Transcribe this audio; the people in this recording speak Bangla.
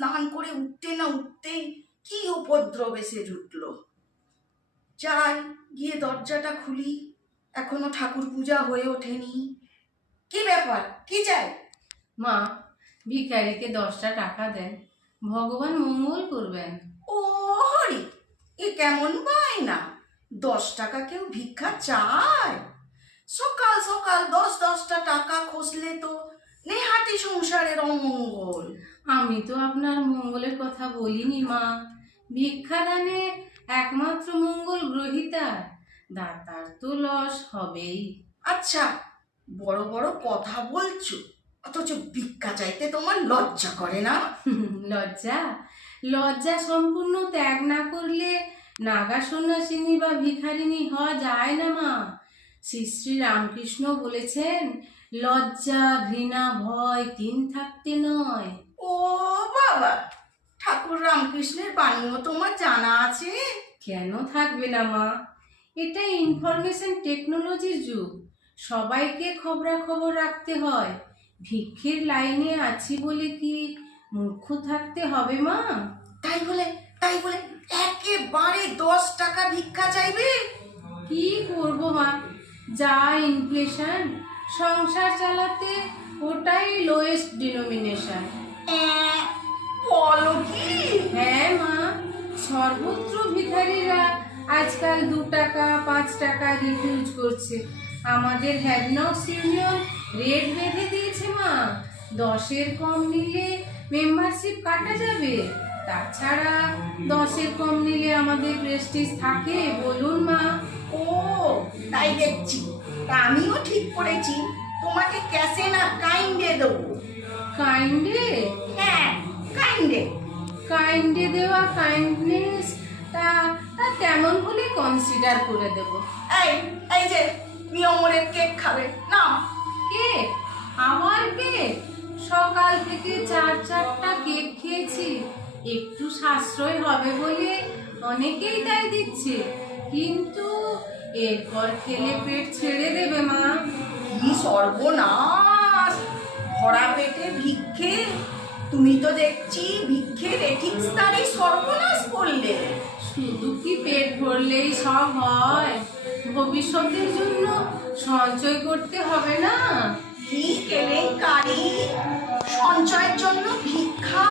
স্নান করে উঠতে না উঠতেই কি উপদ্রব এসে জুটল। যাই গিয়ে দরজাটা খুলি, এখনো ঠাকুর পূজা হয়ে ওঠেনি। কি ব্যাপার, কি চাই? মা, ভিখারিকে 10টা টাকা দেন, ভগবান মঙ্গল করবেন। ও হরি, এ কেমন বায়না! 10 টাকা কেউ ভিক্ষা চায়? সকাল সকাল 10-10টা টাকা খসলে তো নেহাতি সংসারের অমঙ্গল। আমি তো আপনার মঙ্গলের কথা বলিনি মা। ভিক্ষাদানে একমাত্র মঙ্গল গ্রহিতার, দাতার তো লস হবেই। আচ্ছা, বড় বড় কথা বলছো, অথচ ভিক্ষা চাইতে তোমার লজ্জা করে না? লজ্জা লজ্জা সম্পূর্ণ ত্যাগ না করলে নাগা সন্ন্যাসিনী বা ভিখারিণী হওয়া যায় না মা। শ্রী শ্রী রামকৃষ্ণ বলেছেন, লজ্জা ঘৃণা ভয় 3 থাকতে নয়। ও বাবা, ঠাকুর রামকৃষ্ণের বাণীও তোমার জানা আছে? কেন থাকবে না মা? এটা ইনফরমেশন টেকনোলজির যুগ, সবাইকে খবরাখবর রাখতে হয়। ভিক্ষের লাইনে আছি বলে কি মূর্খ থাকতে হবে মা? তাই বলে একেবারে 10 টাকা ভিক্ষা চাইবে? কি করব মা, যা ইনফ্লেশন, সংসার চালাতে ওটাই লোয়েস্ট ডিনোমিনেশন। বলো কি? হ্যাঁ মা, সর্বত্র ভিখারিরা আজকাল 2 টাকা 5 টাকা রিফিউজ করছে। আমাদের হ্যাভনক্স ইউনিয়ন রেট বেঁধে দিয়েছে মা, 10-এর কম নিলে মেম্বারশিপ কাটা যাবে। তাছাড়া 10-এর কম নিলে আমাদের প্রেস্টিজ থাকে, বলুন মা। ও তাই দেখছি। তা আমিও ঠিক করেছি, তোমাকে ক্যাশে না কাইন্ডে দেবো। কাইন্ডে? হ্যাঁ, কাইন্ডে। কাইন্ডে দেওয়া কাইন্ডনেস তা তা তেমন হলে কনসিডার করে দেব। এই যে নিয়মরের কেক খাবে না? কেক? আবার কেক? সকাল থেকে 4-4টা কেক খেয়েছি, একটু সাশ্রয় হবে বলে অনেকেই তাই দিচ্ছে, কিন্তু এরপর খেলে পেট ছেড়ে দেবে মা। কি সর্বনাশ! ভরা পেটে ভিক্ষে! তুমি তো দেখছি ভিক্ষের এথিক্স তারই সর্বনাশ করলে। শুধু কি পেট ভরলেই সব হয়? ভবিষ্যতের জন্য সঞ্চয় করতে হবে না? কি কেলেঙ্কারি! সঞ্চয়ের জন্য ভিক্ষা!